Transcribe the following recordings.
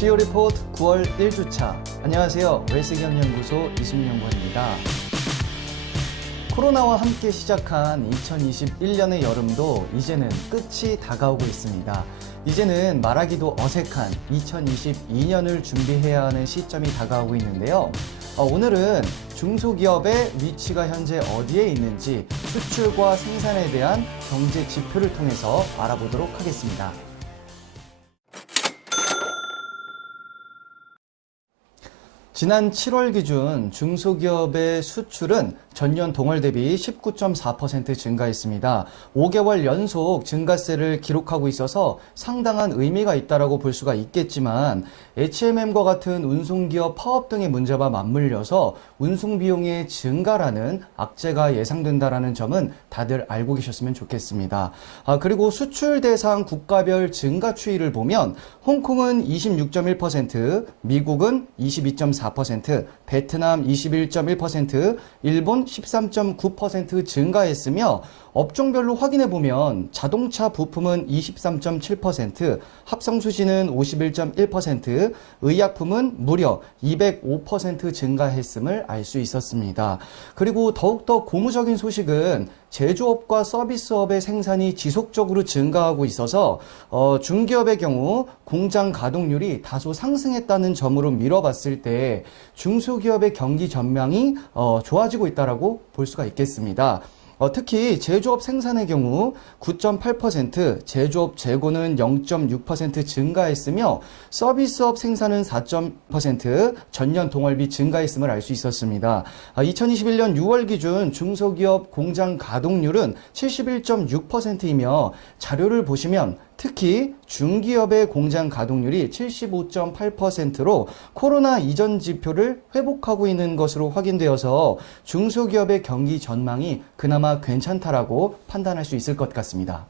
CEO 리포트 9월 1주차. 안녕하세요. 웰스기업연구소 이승윤연구원입니다. 코로나와 함께 시작한 2021년의 여름도 이제는 끝이 다가오고 있습니다. 이제는 말하기도 어색한 2022년을 준비해야 하는 시점이 다가오고 있는데요. 오늘은 중소기업의 위치가 현재 어디에 있는지 수출과 생산에 대한 경제 지표를 통해서 알아보도록 하겠습니다. 지난 7월 기준 중소기업의 수출은 전년 동월 대비 19.4% 증가했습니다. 5개월 연속 증가세를 기록하고 있어서 상당한 의미가 있다고 볼 수가 있겠지만 H&M과 같은 운송기업 파업 등의 문제와 맞물려서 운송 비용의 증가라는 악재가 예상된다는 점은 다들 알고 계셨으면 좋겠습니다. 그리고 수출 대상 국가별 증가 추이를 보면 홍콩은 26.1%, 미국은 22.4%, 베트남 21.1%, 일본 13.9% 증가했으며 업종별로 확인해보면 자동차 부품은 23.7%, 합성수지는 51.1%, 의약품은 무려 205% 증가했음을 알 수 있었습니다. 그리고 더욱더 고무적인 소식은 제조업과 서비스업의 생산이 지속적으로 증가하고 있어서 중기업의 경우 공장 가동률이 다소 상승했다는 점으로 미뤄봤을 때 중소기업의 경기 전망이 좋아지고 있다고 볼 수가 있겠습니다. 특히 제조업 생산의 경우 9.8%, 제조업 재고는 0.6% 증가했으며 서비스업 생산은 4.0% 전년 동월비 증가했음을 알 수 있었습니다. 2021년 6월 기준 중소기업 공장 가동률은 71.6%이며 자료를 보시면 특히 중기업의 공장 가동률이 75.8%로 코로나 이전 지표를 회복하고 있는 것으로 확인되어서 중소기업의 경기 전망이 그나마 괜찮다라고 판단할 수 있을 것 같습니다.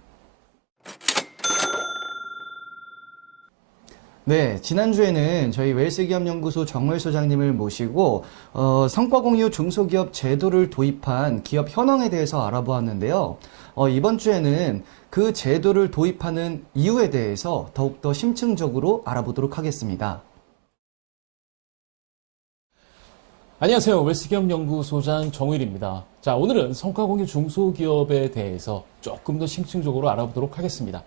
네, 지난주에는 저희 웰스기업연구소 정월 소장님을 모시고 성과공유 중소기업 제도를 도입한 기업 현황에 대해서 알아보았는데요. 이번 주에는 그 제도를 도입하는 이유에 대해서 더욱더 심층적으로 알아보도록 하겠습니다. 안녕하세요. 웰스기업연구소장 정일입니다. 자, 오늘은 성과공유 중소기업에 대해서 조금 더 심층적으로 알아보도록 하겠습니다.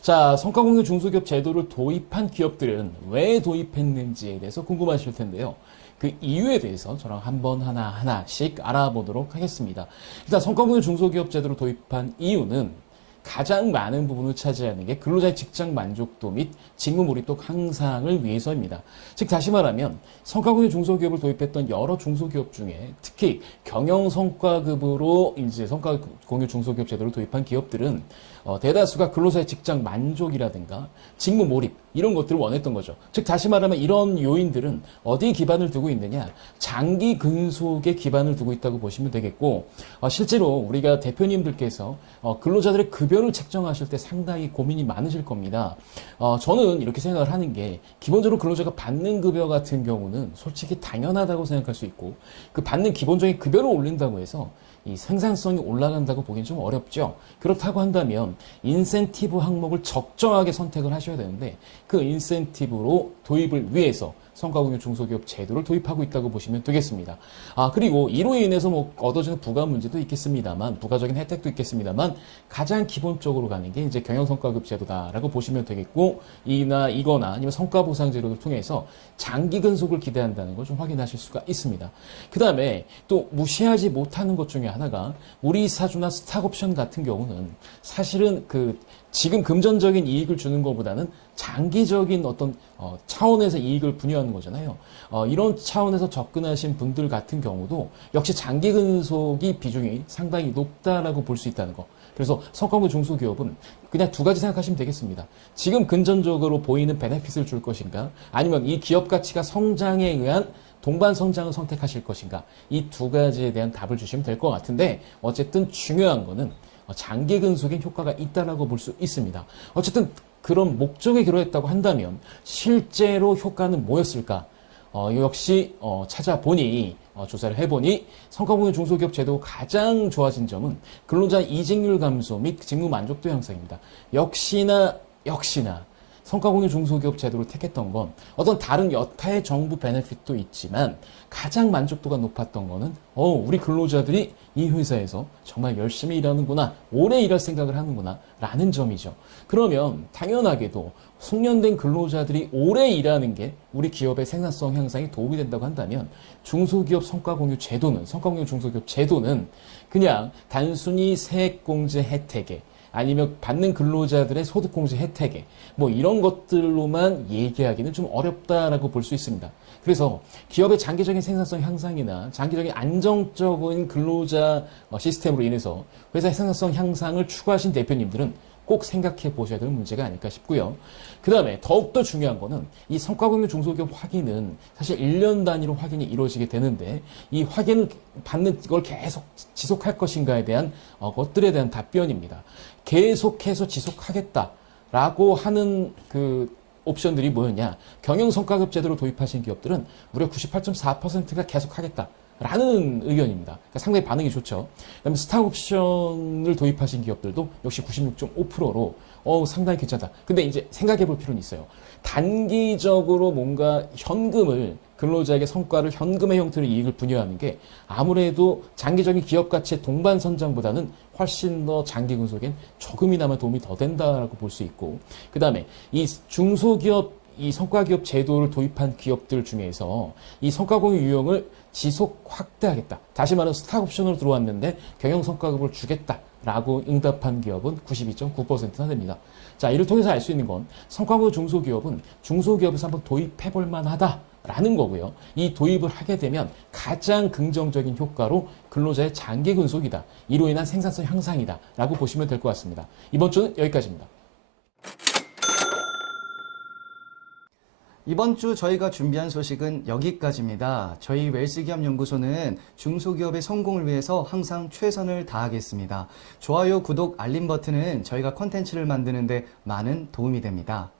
자, 성과공유 중소기업 제도를 도입한 기업들은 왜 도입했는지에 대해서 궁금하실 텐데요. 그 이유에 대해서 저랑 한번 하나씩 알아보도록 하겠습니다. 일단 성과공유 중소기업 제도를 도입한 이유는 가장 많은 부분을 차지하는 게 근로자의 직장 만족도 및 직무 몰입도 향상을 위해서입니다. 즉 다시 말하면 성과공유 중소기업을 도입했던 여러 중소기업 중에 특히 경영성과급으로 이제 성과공유 중소기업 제도를 도입한 기업들은 대다수가 근로자의 직장 만족이라든가 직무 몰입 이런 것들을 원했던 거죠. 즉 다시 말하면 이런 요인들은 어디에 기반을 두고 있느냐, 장기 근속에 기반을 두고 있다고 보시면 되겠고, 실제로 우리가 대표님들께서 근로자들의 급여를 책정하실 때 상당히 고민이 많으실 겁니다. 저는 이렇게 생각을 하는 게 기본적으로 근로자가 받는 급여 같은 경우는 솔직히 당연하다고 생각할 수 있고, 그 받는 기본적인 급여를 올린다고 해서 이 생산성이 올라간다고 보기엔 좀 어렵죠. 그렇다고 한다면 인센티브 항목을 적정하게 선택을 하셔야 되는데 그 인센티브로 도입을 위해서 성과공유 중소기업 제도를 도입하고 있다고 보시면 되겠습니다. 그리고 이로 인해서 얻어지는 부가 문제도 있겠습니다만, 부가적인 혜택도 있겠습니다만, 가장 기본적으로 가는 게 이제 경영성과급 제도다라고 보시면 되겠고, 이거나 아니면 성과보상 제도를 통해서 장기 근속을 기대한다는 걸 좀 확인하실 수가 있습니다. 그 다음에 또 무시하지 못하는 것 중에 하나가 우리 사주나 스탁옵션 같은 경우는 사실은 지금 금전적인 이익을 주는 것보다는 장기적인 어떤 차원에서 이익을 분유하는 거잖아요. 이런 차원에서 접근하신 분들 같은 경우도 역시 장기 근속이 비중이 상당히 높다라고 볼 수 있다는 거. 그래서 성과공유 중소기업은 그냥 두 가지 생각하시면 되겠습니다. 지금 금전적으로 보이는 베네핏을 줄 것인가, 아니면 이 기업 가치가 성장에 의한 동반 성장을 선택하실 것인가, 이 두 가지에 대한 답을 주시면 될 것 같은데, 어쨌든 중요한 거는 장기 근속에 효과가 있다라고 볼 수 있습니다. 어쨌든 그런 목적에 기로했다고 한다면 실제로 효과는 뭐였을까? 역시 찾아보니 조사를 해보니 성과공유 중소기업 제도 가장 좋아진 점은 근로자 이직률 감소 및 직무 만족도 향상입니다. 역시나 성과공유 중소기업 제도를 택했던 건 어떤 다른 여타의 정부 베네핏도 있지만 가장 만족도가 높았던 거는 우리 근로자들이 이 회사에서 정말 열심히 일하는구나, 오래 일할 생각을 하는구나 라는 점이죠. 그러면 당연하게도 숙련된 근로자들이 오래 일하는 게 우리 기업의 생산성 향상에 도움이 된다고 한다면 중소기업 성과공유 제도는, 성과공유 중소기업 제도는 그냥 단순히 세액공제 혜택에 아니면 받는 근로자들의 소득공제 혜택에 뭐 이런 것들로만 얘기하기는 좀 어렵다라고 볼 수 있습니다. 그래서 기업의 장기적인 생산성 향상이나 장기적인 안정적인 근로자 시스템으로 인해서 회사의 생산성 향상을 추구하신 대표님들은 꼭 생각해 보셔야 될 문제가 아닐까 싶고요. 그 다음에 더욱더 중요한 거는 이 성과공유 중소기업 확인은 사실 1년 단위로 확인이 이루어지게 되는데 이 확인을 받는 걸 계속 지속할 것인가에 대한 것들에 대한 답변입니다. 계속해서 지속하겠다라고 하는 그 옵션들이 뭐였냐. 경영성과급 제도를 도입하신 기업들은 무려 98.4%가 계속하겠다. 라는 의견입니다. 그러니까 상당히 반응이 좋죠. 그다음에 스탁 옵션을 도입하신 기업들도 역시 96.5%로 상당히 괜찮다. 근데 이제 생각해 볼 필요는 있어요. 단기적으로 뭔가 현금을 근로자에게 성과를 현금의 형태로 이익을 분여하는 게 아무래도 장기적인 기업 가치의 동반 선장보다는 훨씬 더 장기 근속엔 조금이나마 도움이 더 된다라고 볼 수 있고, 그 다음에 이 중소기업 이 성과기업 제도를 도입한 기업들 중에서 이 성과공유 유형을 지속 확대하겠다. 다시 말하면 스탁 옵션으로 들어왔는데 경영 성과급을 주겠다라고 응답한 기업은 92.9%나 됩니다. 자, 이를 통해서 알 수 있는 건 성과공유 중소기업은 중소기업에서 한번 도입해 볼 만하다라는 거고요. 이 도입을 하게 되면 가장 긍정적인 효과로 근로자의 장기 근속이다. 이로 인한 생산성 향상이다라고 보시면 될 것 같습니다. 이번 주는 여기까지입니다. 이번 주 저희가 준비한 소식은 여기까지입니다. 저희 웰스기업연구소는 중소기업의 성공을 위해서 항상 최선을 다하겠습니다. 좋아요, 구독, 알림 버튼은 저희가 콘텐츠를 만드는데 많은 도움이 됩니다.